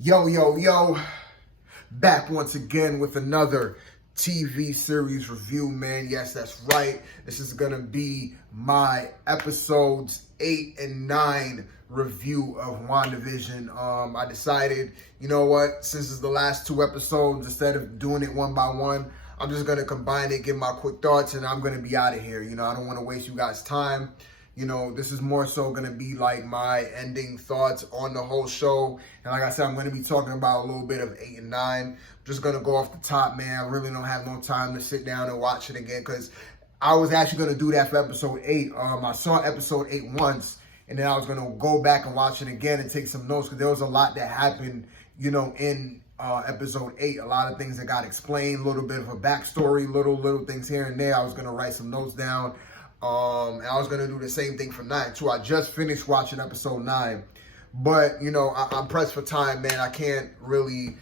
Yo, back once again with another TV series review, man. Yes, that's right. This is gonna be my episodes 8 and 9 review of WandaVision. I decided, you know what, since it's the last two episodes, instead of doing it one by one, I'm just gonna combine it, give my quick thoughts, and I'm gonna be out of here. I don't want to waste you guys' time. This is more so going to be like my ending thoughts on the whole show. And like I said, I'm going to be talking about a little bit of 8 and 9. I'm just going to go off the top, man. I really don't have no time to sit down and watch it again because I was actually going to do that for episode 8. I saw episode 8 once, and then I was going to go back and watch it again and take some notes because there was a lot that happened, in episode 8. A lot of things that got explained, a little bit of a backstory, little things here and there. I was going to write some notes down. And I was going to do the same thing for 9 too. I just finished watching episode 9. But, I'm pressed for time, man. I can't really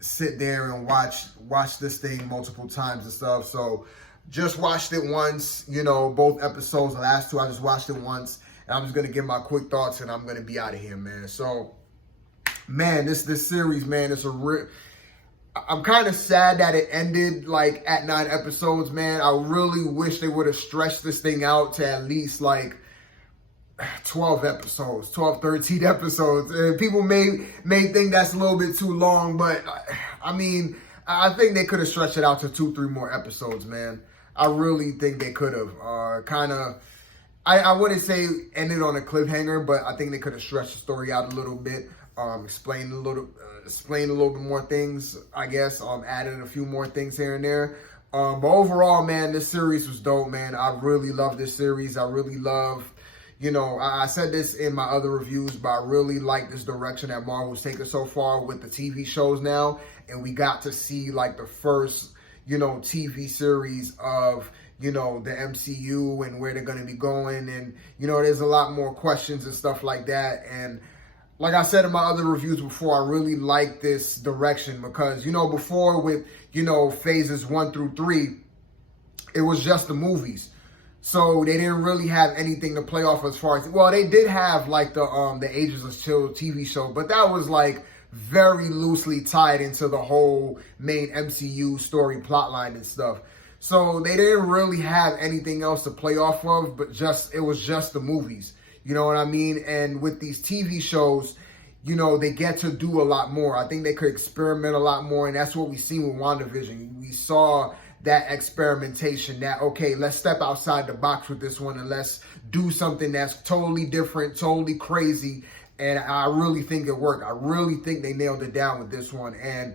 sit there and watch this thing multiple times and stuff. So just watched it once, both episodes, the last two, I just watched it once. And I'm just going to give my quick thoughts and I'm going to be out of here, man. So, man, this series, man, it's a real... I'm kind of sad that it ended like at 9 episodes, man. I really wish they would have stretched this thing out to at least like 12 episodes, 12, 13 episodes. People may think that's a little bit too long, but I mean, I think they could have stretched it out to 2-3 more episodes, man. I really think they could have I wouldn't say ended on a cliffhanger, but I think they could have stretched the story out a little bit. Explain a little bit more things, I guess. Added a few more things here and there. But overall, man, this series was dope, man. I really love this series. I really love, I said this in my other reviews, but I really like this direction that Marvel's taken so far with the TV shows now. And we got to see like the first, TV series of, the MCU and where they're going to be going. And, there's a lot more questions and stuff like that. And like I said in my other reviews before, I really like this direction because, before with, phases 1 through 3, it was just the movies. So they didn't really have anything to play off as far as, well, they did have like the Agents of S.H.I.E.L.D. TV show, but that was like very loosely tied into the whole main MCU story plotline and stuff. So they didn't really have anything else to play off of, but it was just the movies. You know what I mean? And with these TV shows, they get to do a lot more. I think they could experiment a lot more. And that's what we seen with WandaVision. We saw that experimentation that, okay, let's step outside the box with this one and let's do something that's totally different, totally crazy. And I really think it worked. I really think they nailed it down with this one. And,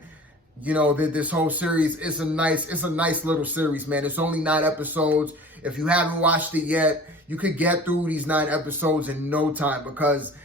this whole series is a nice little series, man. It's only 9 episodes. If you haven't watched it yet, you could get through these 9 episodes in no time because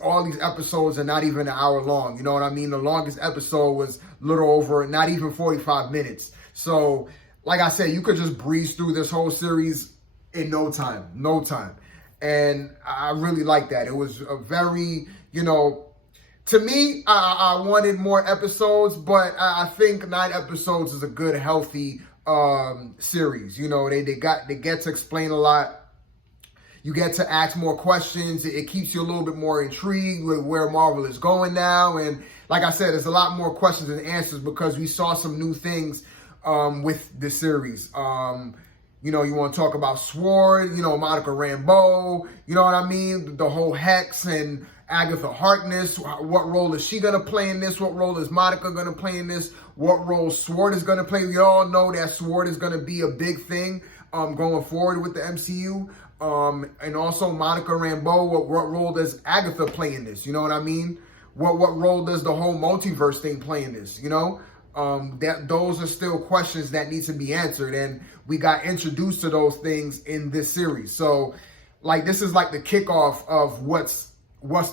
all these episodes are not even an hour long. You know what I mean? The longest episode was a little over, not even 45 minutes. So, like I said, you could just breeze through this whole series in no time. And I really like that. It was a very, to me, I wanted more episodes, but I think 9 episodes is a good, healthy series. They get to explain a lot. You get to ask more questions. It keeps you a little bit more intrigued with where Marvel is going now. And like I said, there's a lot more questions and answers because we saw some new things with this series. You want to talk about SWORD, Monica Rambeau, you know what I mean? The whole Hex and Agatha Harkness. What role is she going to play in this? What role is Monica going to play in this? What role SWORD is going to play? We all know that SWORD is going to be a big thing going forward with the MCU. And also Monica Rambeau, what role does Agatha play in this? You know what I mean? What role does the whole multiverse thing play in this? Those are still questions that need to be answered. And we got introduced to those things in this series. So like, this is like the kickoff of what's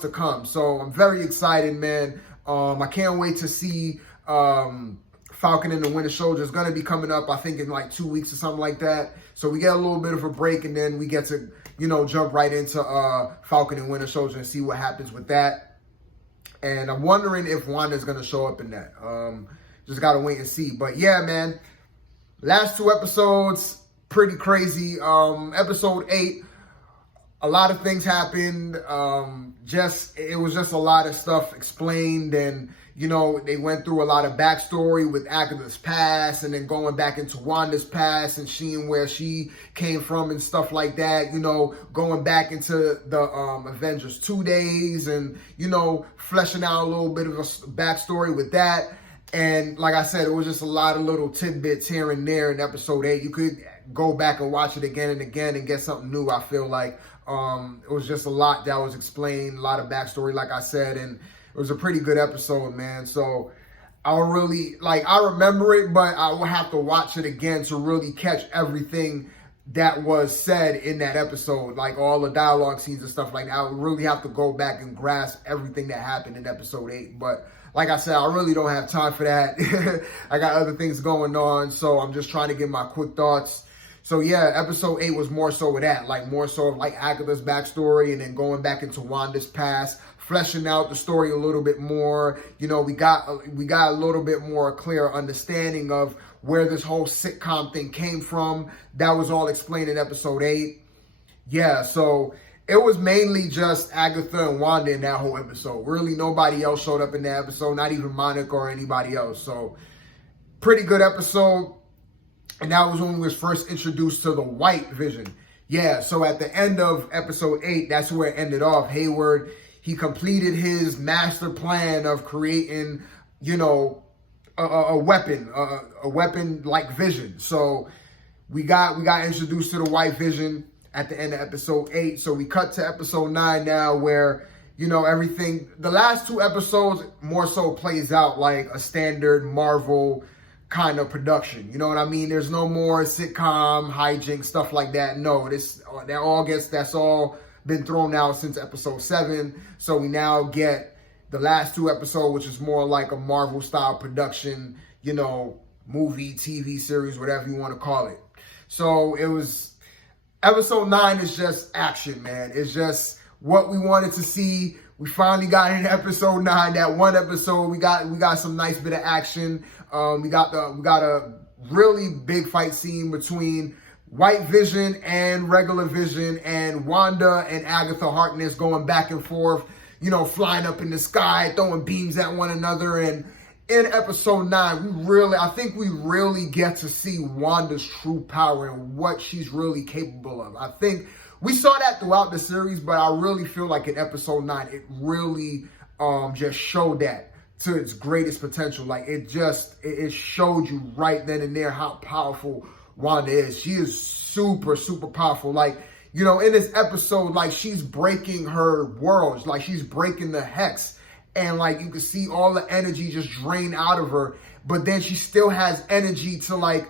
to come. So I'm very excited, man. I can't wait to see, Falcon and the Winter Soldier is going to be coming up, I think, in like 2 weeks or something like that. So we get a little bit of a break, and then we get to, jump right into Falcon and Winter Soldier and see what happens with that. And I'm wondering if Wanda's going to show up in that. Just got to wait and see. But yeah, man, last 2 episodes, pretty crazy. Episode 8, a lot of things happened. It was just a lot of stuff explained, and they went through a lot of backstory with Agatha's past, and then going back into Wanda's past and seeing where she came from and stuff like that. Going back into the Avengers 2 days, and fleshing out a little bit of a backstory with that. And like I said, it was just a lot of little tidbits here and there in episode 8. You could go back and watch it again and again and get something new, I feel like. It was just a lot that was explained, a lot of backstory, like I said, and it was a pretty good episode, man. So I remember it, but I will have to watch it again to really catch everything that was said in that episode, like all the dialogue scenes and stuff like that. I would really have to go back and grasp everything that happened in episode 8. But like I said, I really don't have time for that. I got other things going on, so I'm just trying to get my quick thoughts. So yeah, episode 8 was more so with that, like more so of like Agatha's backstory, and then going back into Wanda's past, fleshing out the story a little bit more. We got a little bit more clear understanding of where this whole sitcom thing came from. That was all explained in episode 8. Yeah, so it was mainly just Agatha and Wanda in that whole episode. Really, nobody else showed up in that episode, not even Monica or anybody else. So, pretty good episode. And that was when we was first introduced to the White Vision. Yeah, so at the end of episode 8, that's where it ended off. Hayward, he completed his master plan of creating, a weapon like Vision. So we got introduced to the White Vision at the end of episode 8. So we cut to episode 9 now, where everything, the last 2 episodes more so plays out like a standard Marvel kind of production. You know what I mean? There's no more sitcom hijinks, stuff like that. No, that's all been thrown out since episode 7. So we now get the last 2 episodes, which is more like a Marvel style production, movie, TV series, whatever you want to call it. So it was, episode 9 is just action, man. It's just what we wanted to see. We finally got in episode 9. That one episode, we got some nice bit of action. We got a really big fight scene between White Vision and regular Vision, and Wanda and Agatha Harkness going back and forth, flying up in the sky, throwing beams at one another. And in episode 9, I think we really get to see Wanda's true power and what she's really capable of. I think we saw that throughout the series, but I really feel like in episode 9, it really just showed that to its greatest potential. Like it showed you right then and there how powerful Wanda is. She is super, super powerful. Like, in this episode, like she's breaking her worlds, like she's breaking the hex, and like you can see all the energy just drain out of her, but then she still has energy to like,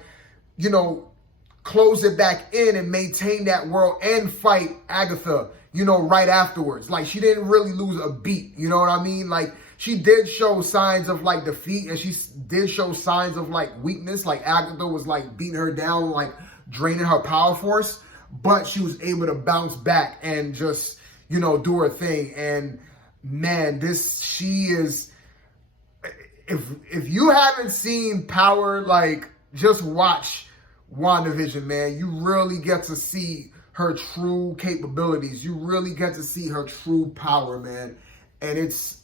close it back in and maintain that world and fight Agatha, right afterwards. Like she didn't really lose a beat, you know what I mean? Like she did show signs of like defeat, and she did show signs of like weakness. Like Agatha was like beating her down, like draining her power force, but she was able to bounce back and just, do her thing. And man, she is, if you haven't seen Power, like just watch WandaVision, man. You really get to see her true capabilities. You really get to see her true power, man. And it's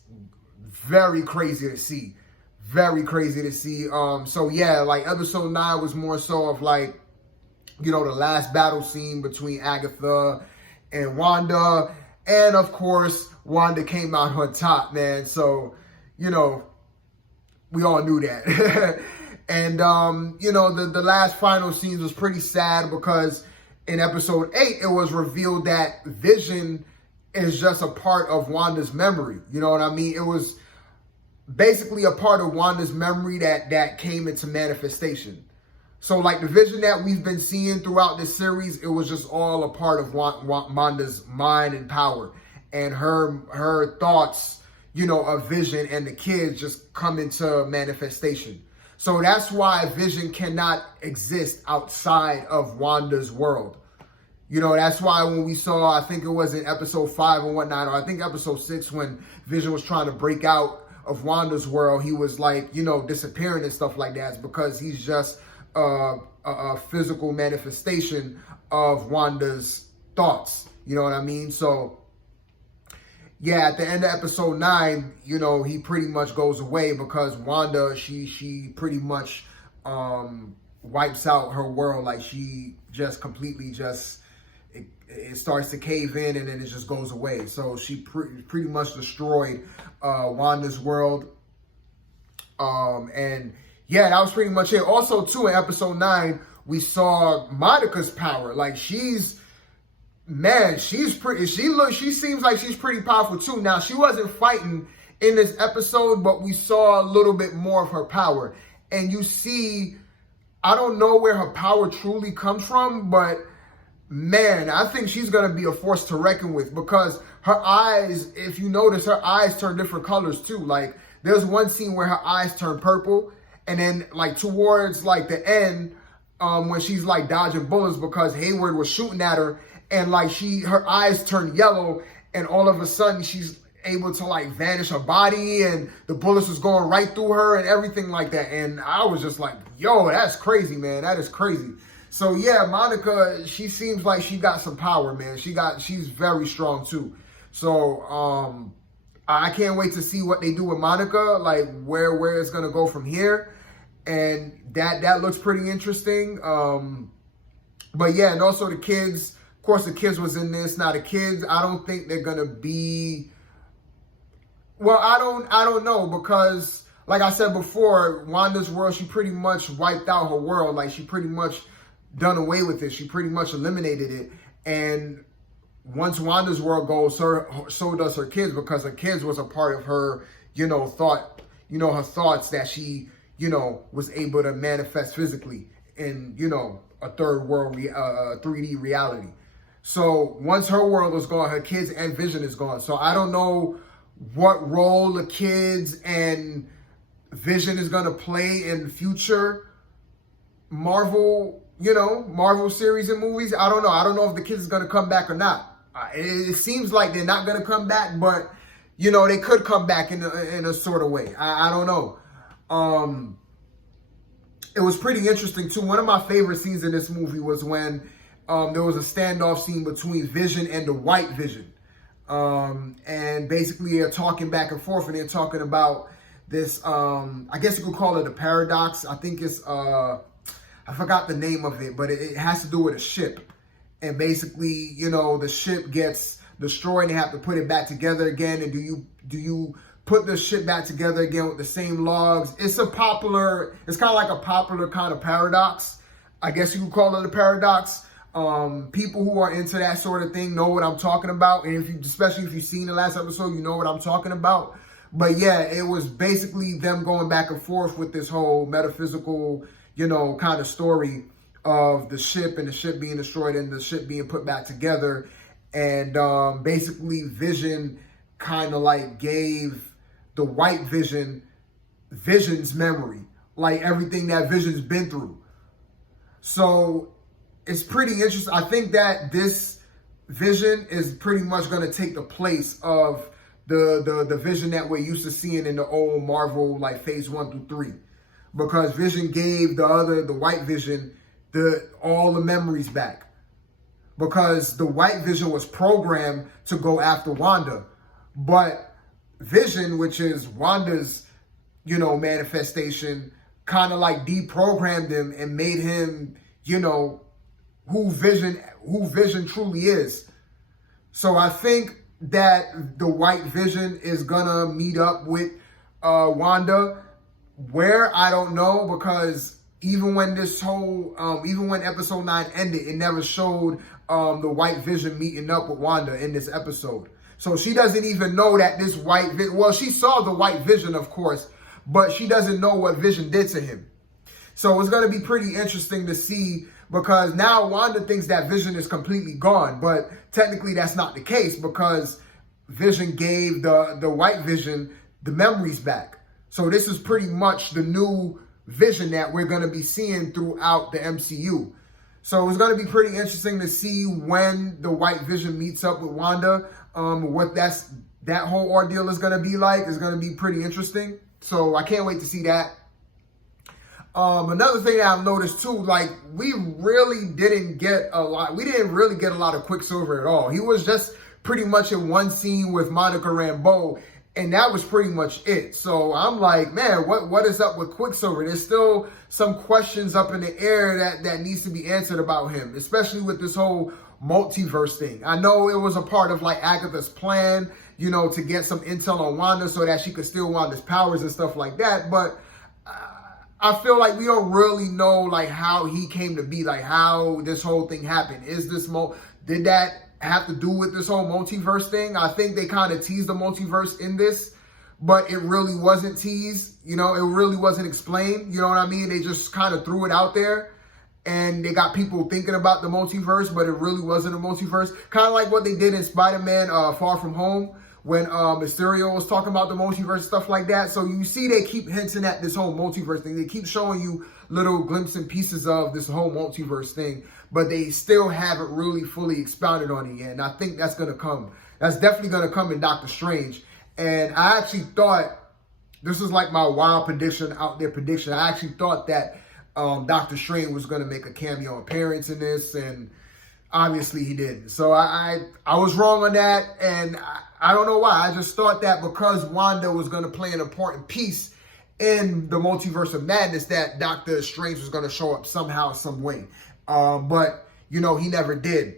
very crazy to see. Very crazy to see. So yeah, like episode 9 was more so of like, the last battle scene between Agatha and Wanda. And of course, Wanda came out on top, man. So, we all knew that. And, the last final scenes was pretty sad because in episode 8, it was revealed that Vision is just a part of Wanda's memory. You know what I mean? It was basically a part of Wanda's memory that came into manifestation. So like the Vision that we've been seeing throughout this series, it was just all a part of Wanda's mind and power. And her thoughts, of Vision and the kids just come into manifestation. So that's why Vision cannot exist outside of Wanda's world. That's why when we saw, I think it was in episode 5 or whatnot, or I think episode 6, when Vision was trying to break out of Wanda's world, he was like, disappearing and stuff like that. It's because he's just a physical manifestation of Wanda's thoughts. You know what I mean? So, yeah, at the end of episode 9, you know, he pretty much goes away because Wanda, she pretty much wipes out her world. Like, she just completely just, it starts to cave in and then it just goes away. So she pretty much destroyed Wanda's world. And yeah, that was pretty much it. Also, too, in episode 9, we saw Monica's power. Like, she's pretty, she seems like she's pretty powerful too. Now, she wasn't fighting in this episode, but we saw a little bit more of her power. And you see, I don't know where her power truly comes from, but man, I think she's going to be a force to reckon with, because her eyes, if you notice, her eyes turn different colors too. Like, there's one scene where her eyes turn purple, and then like towards like the end, when she's like dodging bullets because Hayward was shooting at her, and like her eyes turn yellow, and all of a sudden she's able to like vanish her body, and the bullets was going right through her and everything like that. And I was just like, yo, that's crazy, man. That is crazy. So yeah, Monica, she seems like she got some power, man. She's very strong too. So I can't wait to see what they do with Monica, like where it's gonna go from here. And that looks pretty interesting. But yeah, and also the kids. Of course, the kids was in this. Now, the kids, I don't think they're gonna be. Well, I don't know, because, like I said before, Wanda's world, she pretty much wiped out her world. Like, she pretty much done away with it. She pretty much eliminated it. And once Wanda's world goes, so does her kids, because her kids was a part of her, her thoughts that she, was able to manifest physically in, a third world, 3D reality. So once her world is gone, her kids and Vision is gone. So I don't know what role the kids and Vision is going to play in future Marvel, Marvel series and movies. I don't know. I don't know if the kids is going to come back or not. It seems like they're not going to come back, but, they could come back in a sort of way. I don't know. It was pretty interesting, too. One of my favorite scenes in this movie was when there was a standoff scene between Vision and the White Vision. And basically they're talking back and forth, and they're talking about this, I guess you could call it a paradox. I think it's, I forgot the name of it, but it has to do with a ship. And basically, the ship gets destroyed and they have to put it back together again. And do you put the ship back together again with the same logs? It's kind of like a popular kind of paradox. I guess you could call it a paradox. People who are into that sort of thing know what I'm talking about. And especially if you've seen the last episode, you know what I'm talking about. But yeah, it was basically them going back and forth with this whole metaphysical, kind of story of the ship and the ship being destroyed and the ship being put back together. And basically Vision kind of like gave the White Vision Vision's memory, like everything that Vision's been through. So it's pretty interesting. I think that this Vision is pretty much going to take the place of the Vision that we're used to seeing in the old Marvel, like phase 1 through 3. Because Vision gave the White Vision, all the memories back. Because the White Vision was programmed to go after Wanda. But Vision, which is Wanda's, manifestation, kind of like deprogrammed him and made him, who Vision truly is. So I think that the White Vision is gonna meet up with Wanda. Where, I don't know, because even when episode 9 ended, it never showed the White Vision meeting up with Wanda in this episode. So she doesn't even know that this White Vision, well, she saw the White Vision, of course, but she doesn't know what Vision did to him. So it's going to be pretty interesting to see, because now Wanda thinks that Vision is completely gone, but technically that's not the case, because Vision gave the White Vision the memories back. So this is pretty much the new Vision that we're going to be seeing throughout the MCU. So it's going to be pretty interesting to see when the White Vision meets up with Wanda. What that whole ordeal is going to be like is going to be pretty interesting. So I can't wait to see that. Another thing that I've noticed too, like we really didn't get a lot. We didn't really get a lot of Quicksilver at all. He was just pretty much in one scene with Monica Rambeau, and that was pretty much it. So I'm like, man, what is up with Quicksilver? There's still some questions up in the air that needs to be answered about him, especially with this whole multiverse thing. I know it was a part of like Agatha's plan, you know, to get some intel on Wanda so that she could steal Wanda's powers and stuff like that. But I feel like we don't really know like how he came to be, like how this whole thing happened. Did that have to do with this whole multiverse thing? I think they kind of teased the multiverse in this, but it really wasn't teased. You know, it really wasn't explained. You know what I mean? They just kind of threw it out there and they got people thinking about the multiverse, but it really wasn't a multiverse. Kind of like what they did in Spider-Man Far From Home when Mysterio was talking about the multiverse, stuff like that. So you see they keep hinting at this whole multiverse thing. They keep showing you little glimpses and pieces of this whole multiverse thing, but they still haven't really fully expounded on it yet. And I think that's going to come. That's definitely going to come in Doctor Strange. And I actually thought, this is like my wild prediction, out there prediction. I actually thought that Doctor Strange was going to make a cameo appearance in this, and obviously he didn't. So I was wrong on that, and I don't know why. I just thought that because Wanda was going to play an important piece in the Multiverse of Madness, that Doctor Strange was going to show up somehow, some way. But, you know, he never did.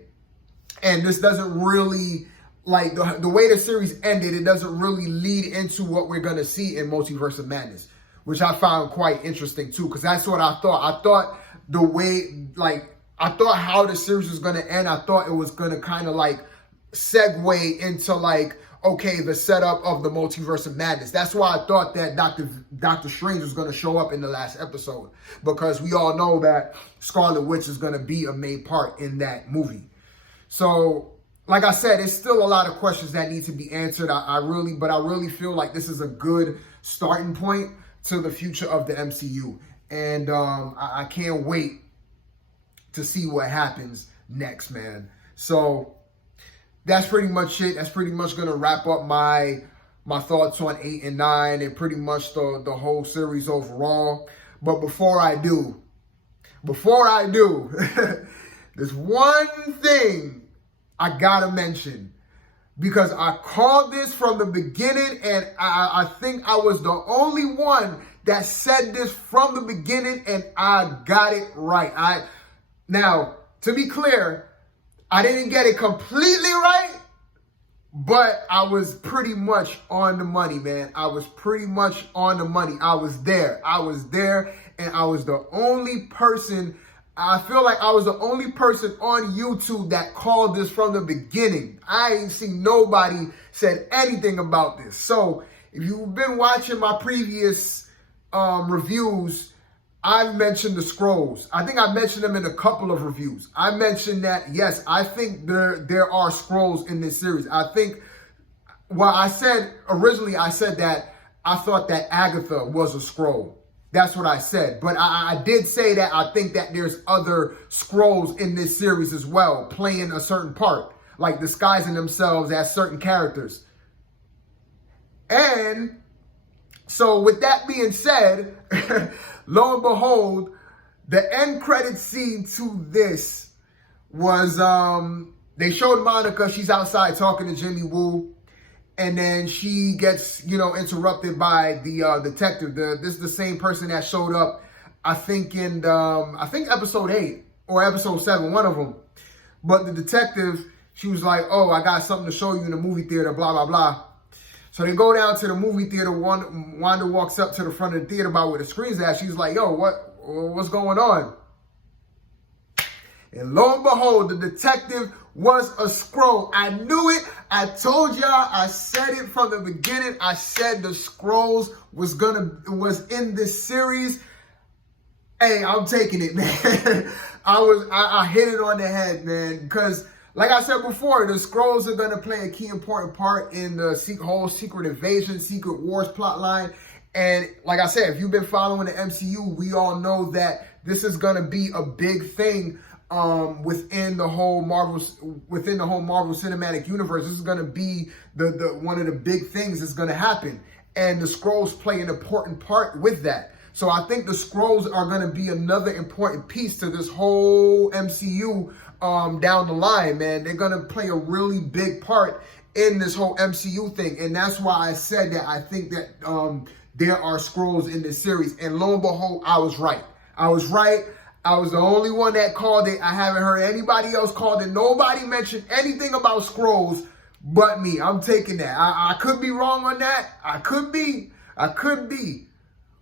And this doesn't really, like, the way the series ended, it doesn't really lead into what we're going to see in Multiverse of Madness, which I found quite interesting, too, because that's what I thought. I thought the way, like, I thought how the series was going to end, I thought it was going to kind of, like, segue into, like, okay, the setup of the Multiverse of Madness. That's why I thought that Doctor Strange was going to show up in the last episode, because we all know that Scarlet Witch is going to be a main part in that movie. So, like I said, there's still a lot of questions that need to be answered. I really feel like this is a good starting point to the future of the MCU. And I can't wait to see what happens next, man. So that's pretty much it. That's pretty much going to wrap up my thoughts on 8 and 9 and pretty much the whole series overall. But before I do, there's one thing I got to mention, because I called this from the beginning, and I think I was the only one that said this from the beginning, and I got it right. Now, to be clear, I didn't get it completely right, but I was pretty much on the money, man. I was pretty much on the money. I was there, and I was the only person, I feel like I was the only person on YouTube that called this from the beginning. I ain't seen nobody said anything about this. So if you've been watching my previous reviews, I mentioned the scrolls. I think I mentioned them in a couple of reviews. I mentioned that, yes, I think there are scrolls in this series. I think, well, originally I said that I thought that Agatha was a scroll. That's what I said. But I did say that I think that there's other scrolls in this series as well, playing a certain part, like disguising themselves as certain characters. And so with that being said, lo and behold, the end credit scene to this was, they showed Monica, she's outside talking to Jimmy Woo, and then she gets, interrupted by the detective. This is the same person that showed up, I think in, episode 8 or episode 7, one of them. But the detective, she was like, oh, I got something to show you in the movie theater, blah, blah, blah. So they go down to the movie theater. Wanda walks up to the front of the theater about where the screen's at. She's like, yo, what's going on? And lo and behold, the detective was a scroll. I knew it. I told y'all. I said it from the beginning. I said the scrolls was in this series. Hey, I'm taking it, man. I hit it on the head, man, because like I said before, the scrolls are going to play a key important part in the whole Secret Invasion, Secret Wars plotline. And like I said, if you've been following the MCU, we all know that this is going to be a big thing within the whole Marvel Cinematic Universe. This is going to be the one of the big things that's going to happen. And the scrolls play an important part with that. So I think the Skrulls are going to be another important piece to this whole MCU down the line, man. They're going to play a really big part in this whole MCU thing. And that's why I said that I think that there are Skrulls in this series. And lo and behold, I was right. I was right. I was the only one that called it. I haven't heard anybody else called it. Nobody mentioned anything about Skrulls but me. I'm taking that. I could be wrong on that. I could be.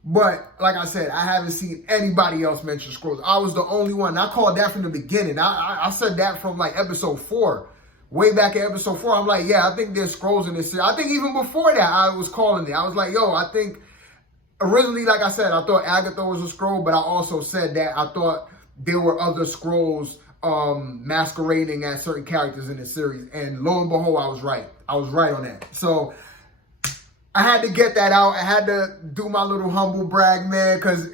But like I said, I haven't seen anybody else mention Skrulls. I was the only one. I called that from the beginning. I said that from like episode 4. Way back in episode 4, I'm like, yeah, I think there's Skrulls in this series. I think even before that, I was calling it. I was like, yo, I think... Originally, like I said, I thought Agatha was a Skrull, but I also said that I thought there were other Skrulls masquerading as certain characters in the series. And lo and behold, I was right. I was right on that. So I had to get that out. I had to do my little humble brag, man, because,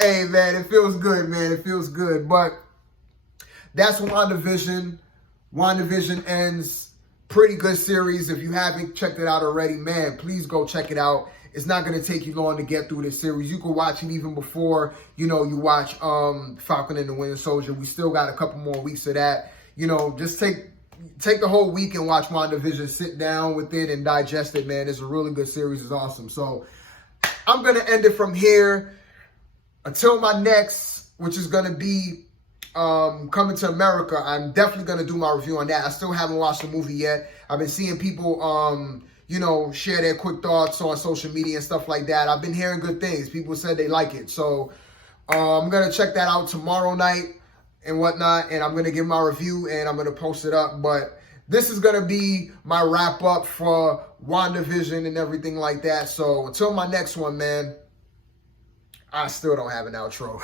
hey, man, it feels good, man. It feels good. But that's WandaVision. WandaVision ends. Pretty good series. If you haven't checked it out already, man, please go check it out. It's not going to take you long to get through this series. You can watch it even before, you watch Falcon and the Winter Soldier. We still got a couple more weeks of that. Just take the whole week and watch WandaVision. Sit down with it and digest it, man. It's a really good series. It's awesome. So I'm going to end it from here. Until my next, which is going to be Coming to America, I'm definitely going to do my review on that. I still haven't watched the movie yet. I've been seeing people share their quick thoughts on social media and stuff like that. I've been hearing good things. People said they like it. So I'm going to check that out tomorrow night and whatnot. And I'm going to give my review and I'm going to post it up. But this is going to be my wrap up for WandaVision and everything like that. So until my next one, man, I still don't have an outro.